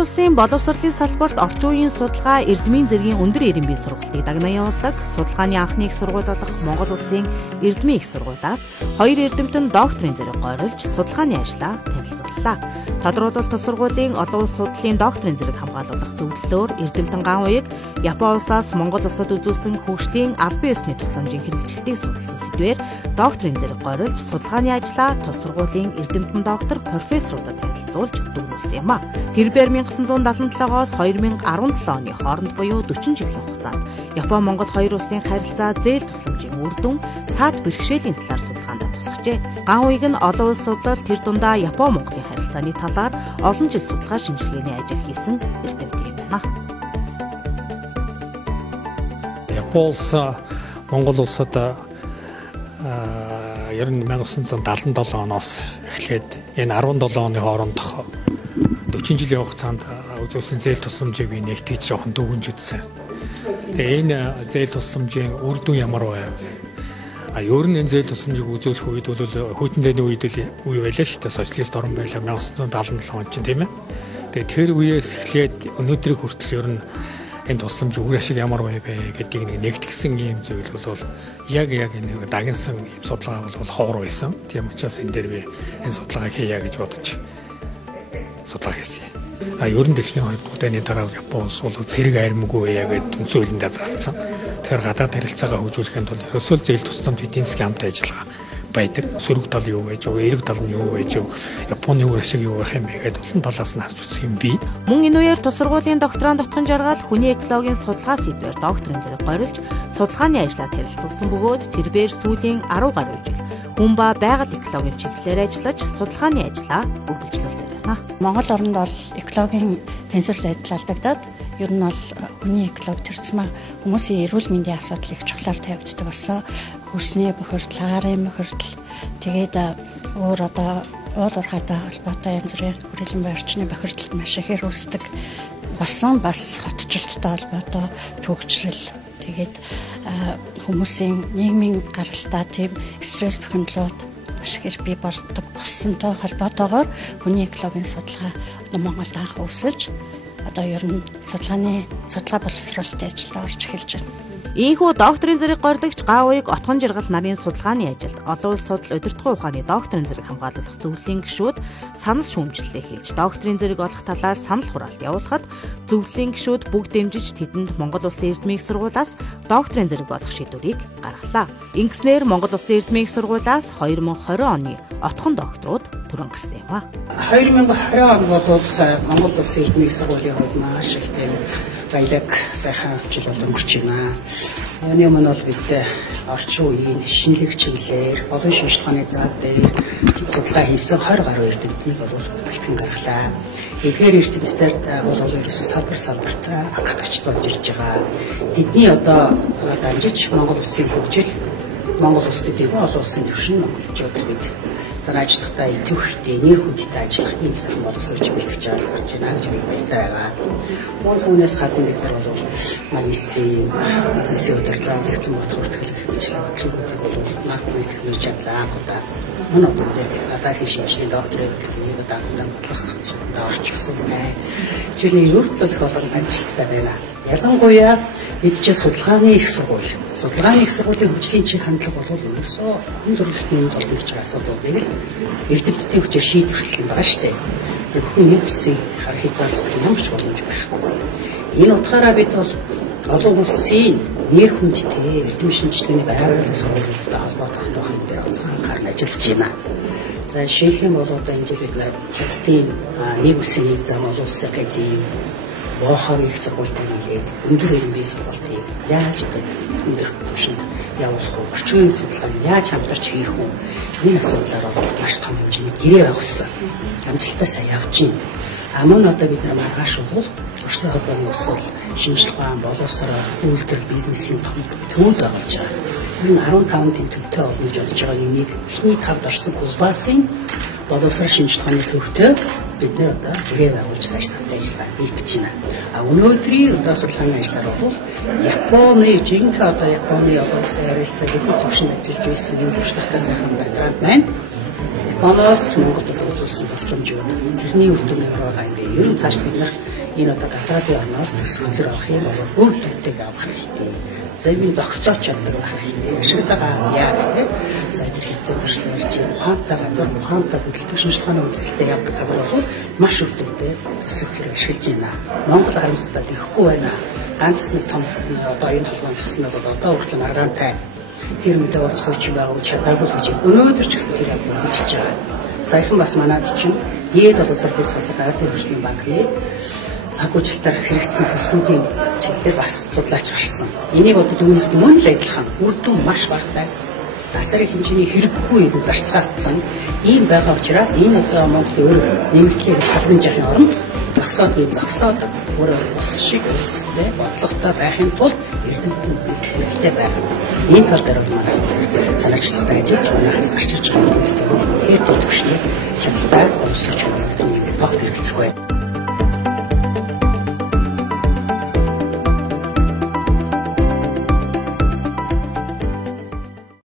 Монгол Улсын боловсролын салбарт орчин үеийн судалгаа эрдмийн зэргийн өндөр иргэн бие сургалтыг дагнан явуулдаг. Судалгааны анхны их сургууль болох Монгол Улсын эрдмийн их сургуулиас 2 эрдэмтэн докторийн зэрэг гойролж судалгааны ажлаа танилцууллаа. Тодорхойлбол тус сургуулийн олон улс судлалын докторийн зэрэг хамгаалуулах зөвлөлөөр эрдэмтэн Ган уяг Япон улсаас Монгол улсад үзүүлсэн хөгжлийн албан ёсны тусламжийн хэрэгжилтийг судалсан сэдвээр докторийн зэрэг гойролж судалгааны ажлаа тус сургуулийн эрдэмтэн доктор профессорудад танилцуулж дүгнүүлсэн юм а. Тэрбээр 1977-оос 2017 оны хооронд буюу 40 жилийн хугацаанд Япон-Монгол хоёр улсын харилцаа зээл тусламжийн үр дүн саад бэрхшээлийн талаар судалгаанд тусгажээ. Ган уяг нь олон улс судлал тэр дундаа Япон-Монголын харилцааны талаар олон жил судалгаа шинжилгээний ажил хийсэн эрдэмтэн юм байна. Япон улс Монгол улсад ер нь 1977 оноос эхлээд энэ 17 оны хоорондох 40 жилийн хугацаанд үзүүлсэн зээл тусламжийг би нэгтгэж жоохон дүгнж үзсэн. Тэгээ энэ зээл тусламжийн үр дүн ямар байв? Ер нь энэ зээл тусламжийг үзүүлэх үед бол хүйтэн дэний үед үе байлаа шүү дээ. Социалист орн байлаа 1977 он чинь тийм ээ. Тэгээ тэр үеэс эхлээд өнөөдрийг хүртэл ер нь энэ тусламж үр ашиг ямар байв бэ гэдгийг нэгтгэсэн юм зүйл бол яг энэ дагнсан юм судалгаа бол ховор байсан. Тийм учраас энэ дээр би энэ судалгааг хийя гэж бодож судалгаа хийсэн. Ер нь дэлхийн 2 дугаар дайны дараа Япон улс бол цэрэг армигүй яа гэдэг үнцүүлэндээ заагдсан. Тэгэхээр гадаад харилцаагаа хөгжүүлэхэд бол ерөөсөө зээл тусламж эдийн засгийн хамт ажиллагаа байдаг. Сөрөг тал юу байж вэ? Эрэг тал нь юу байж вэ? Японы үр ашиг юу байх юм бэ гэдэг олон талаас нь харж үзэх юм би. Мөн энэ үеэр тус сургуулийн докторантын дотгон жаргал хүний экологийн судалгаа сэдвээр докторийн зэрэг гойролж судалгааны ажлаа танилцуулсан бөгөөд тэрбээр сүүлийн 10 гаруй жил хүн ба байгаль экологийн чиглэлээр ажиллаж судалгааны ажлаа үргэлжлүүлсэн байна. Монгол орнд бол экологийн тэнцвэрт ажиллагдаад ер нь бол хүний экологи төрцмаа хүмүүсийн эрүүл мэндийн асуудал их чухлаар тавигддаг болсон. Хөрсний бохирдол, агаарын бохирдол, тэгээд өөр одоо уул уурхайтай холбоотой янз бүрийн хүрээлэн бай орчны бохирдолд маш ихээр үүсдэг болсон. Бас хотчлолттой холбоотой төгжрөл, тэгээд хүмүүсийн нийгмийн гаралтай тийм стресс бохиолдлууд маш ихээр бий болдог болсонтой холбоотойгоор хүний экологийн судалгаа Монголд анх үүсэж одоо ер нь судалгаа боловсруулалтын ажилд орж эхэлж байна. Ийхүү докторийн зэрэг гордогч Ган уяг отгон жаргал нарын судалгааны ажилд олон улс судал удирдгын ухааны докторийн зэрэг хамгаалуулах зөвлөлийн гишүүд санал шүүмжлэлээ хийж докторийн зэрэг олох талаар санал хураалт явуулахад зөвлөлийн гишүүд бүгд дэмжиж тэдэнд Монгол Улсын эрдмийн их сургуулиас докторийн зэрэг олох шийдвэрийг гаргалаа. Ингэснээр Монгол Улсын эрдмийн их сургуулиас 2020 оны отгон докторууд төрөн гарсан юм а. 2020 он бол Монгол Улсын эрдмийн их сургуулийн хувьд маш их тийм баялаг сайхан жил өнгөрч байна. Үүний өмнө бол бид орчин үеийн шинэлэг чиглэлээр олон шинжилгээний зааг дээр судалгаа хийсэн 20 гаруй эрдэмтнийг бол бэлтгэн гаргалаа. Эдгээр эрдэмтдээр бол ерөөсөө салбарт анхдагч болж ирж байгаа. Тэдний одоо дамжиж Монгол Улсын хөгжил, Монгол Улс төдийгүй олон улсын түвшин монголчууд бид санаачлахтаа идэвхтэй нэр хүндтэй ажиллах юм сайхан боловсролч бэлтгэж гарч байна гэж би баяртай байгаа. Монгол хүнээс гадна бид нар бол магистрийн бизнесийн удирдлага, нэгтлэн бодох бүртгэл хөтөлбөрүүд бол маркетинг технологи чадлаа гоо мөн одоо гадаад шинжилгээний докторийн хөтөлбөрийг даахтаа орчихсон байна. Жишээний ерөнхийд бол их олон ажилттай байна. Ялангуяа бид ч судалгааны их сургууль. Судалгааны их сургуулийн хөгжлийн чиг хандлага бол ерөөсөө хүн төрөлхтний үед олдож байгаа асуудлуудыг эрдэмтдийн хүчээр шийдвэрлэх юм байгаа шүү дээ. Зөвхөн нэг үсгийн хар хязгаарлалт ямар ч боломж байхгүй. Энэ утгаараа бид бол олон улсын нэр хүндтэй эрдэм шинжилгээний байгаль сургуулиудтай холбоотой тогтоохын дээр онцгой анхаарал ажиллаж байна. За жишээлх юм бол одоо энэ жил бид хятадын нэг үсгийн зам олон улсын академи Бохагийн их сургуультай нийлээд өндөр иргэн бие сургалтыг яаж одоо өндөр түвшинд явуулах вэ? Орчин үеийн судалгааг яаж хамтарч хийх вэ? Энэ асуудлаар бол маш том хэмжээний гэрээ байгуулсан. Амжилттай сайн явж байна. Мөн одоо бид нар маргааш бол Оросын холбооны улс бол шинжилгээ, боловсрол, үйлдвэр, бизнесийн том төвд болж байгаа. Энэ 15 төвтэй болно гэж бодож байгаа энийг эхний 5-д орсон Кузбассын боловсрол шинжилгээний төвтэй бид нэр одоо гэрээ байгуулж цааш тавтай ажиллагаа хийгдэж байна. Өнөөдрийн одоо судалгааны ажлаар бол Японы жинхэнэ одоо Японы олон улсын харилцааг их төвшөнд ажиллаж байсан юм туршлагатай сайхан докторант маань Оноос Монголд үзүүлсэн тусламжууд тэрний үр дүнээр байгаа юм бэ. Ер нь цааш бид нар энэ одоо гадаадын орноос төсвөлөр авах юм бол үр дүнтэйг авах хэрэгтэй. Зөвхөн зогсож чаддаг байх хэрэгтэй. Ашигтайгаа яа гэдэг. За тэр хэвтэ төршлөөр чи ухаантай газар ухаантай хөдөлгөөн шинжилгээний үндэслэлтэй явдаг газар бол маш үр дүнтэй төсвөлөр ашиглаж байна. Монгол харамстай ихгүй байна. Ганц нэг том одоо энэ толгойн төсөл нь бол одоо хүртэл маргаантай тэр мэдээ боловсруулж байгаа чадаагүй л гэж өнөөдөр ч гэсэн тэр явдлыг бичиж байгаа. Саяхан бас манайд чинь ээд боловсрол хэлбэрт Азийн хөгжлийн банкны санхүүжилтээр хэрэгцсэн төслүүдийн чиглэлээр бас судлаач гарсан. Энийг одоо дүгнэлт мөн л адилхан үр дүн маш багтай. Асар их хэмжээний хэрэггүй юм зарцгаасцсан ийм байгаа учраас энэ одоо Монголын өөр нэмэгдлийг халган жахын оронд зогсоод өөр ус шиг өстэй бодлоготой байхын тулд эрдэмтэн хэрэгтэй байх. Энэ тал дээр бол манай санаачлагтай ажиллаж манайхаас гарч ирж байгаа юм гэдэг. Хэд төвшний чадaltaй боловсруулж байгаа гэдэг нь огт хэрэгцэхгүй.